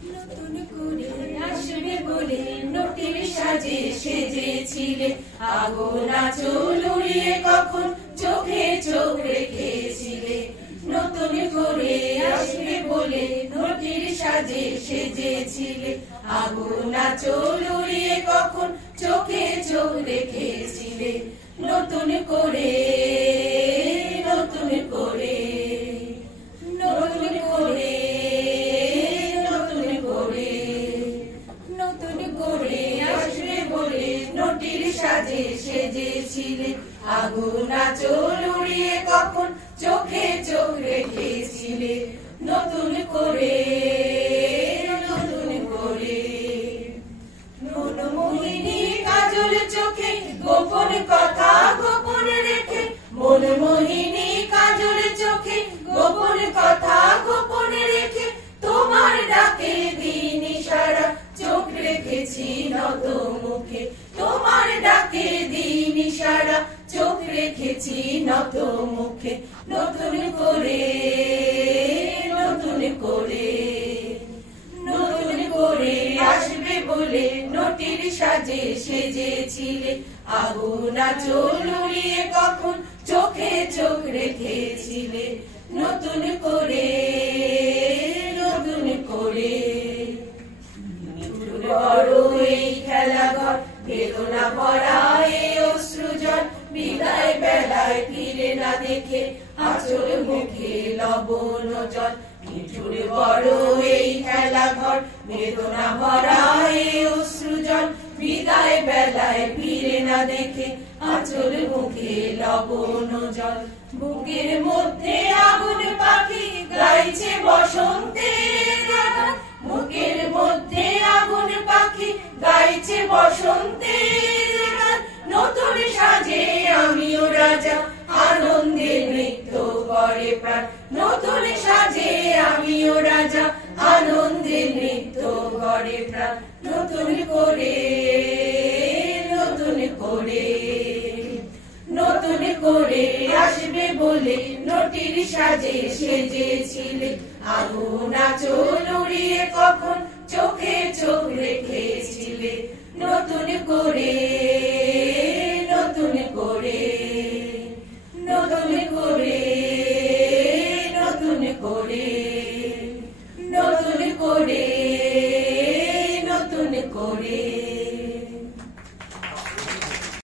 নতুন করে আসবে বলে নটির সাজে সেজেছিলে, আগুন আঁচল উড়িয়ে কখন চোখে চোখ রেখেছিলে। নতুন করে আসবে বলে নটির সাজে সেজেছিলে, আগুন আঁচল উড়িয়ে কখন চোখে চোখ রেখেছিলে। নতুন করে নতুন করে নতুন করে নতুন করে নতুন করে আসবে বলে নটির সাজে সেজেছিলে, আগুন আঁচল উড়িয়ে কখন চোখে চোখ রেখেছিলে। নতুন করে নতুন করে মনমোহিনী কাজল চোখে গোপন কথা গোপন রেখে, মনমোহিনী কাজল চোখে গোপন কথা গোপন রেখে, তোমার ডাকে দিন ইশারা চোখ রেখেছি নত মুখে, তোমার ডাকে দিন ইশারা চোখ রেখেছি নত মুখে। নতুন করে নতুন করে নতুন করে আসবে বলে নটির সাজে সেজেছিলে, আগুন আঁচল উড়িয়ে কখন চোখে চোখ রেখেছিলে। নতুন করে নতুন করে বড় এই খেলাঘর, বেদনা ভরা এই অশ্রুজল, বিদায় বেলায় ফিরে না দেখে আঁচল মুখে লবণ জল। নিঠুর বড় এই খেলাঘর, বেদনা ভরা এই অশ্রুজল, বিদায় বেলায় ফিরে না দেখে আঁচল মুখে লবণ জল। বুকের মধ্যে আগুন পাখি গাইছে বসন্তের গান, বুকের মধ্যে আগুন পাখি গাইছে বসন্তের গান। নতুন সাজে আমিও রাজা আনন্দে নৃত্য করে প্রাণ, নতুন সাজে আমিও রাজা আনন্দে নৃত্য করে প্রাণ। নতুন করে নতুন করে নতুন করে আসবে বলে নটির সাজে সেজেছিলে, আগুন আঁচল উড়িয়ে কখন চোখে চোখ রেখেছিলে। নতুন করে নতুন করে নতুন করে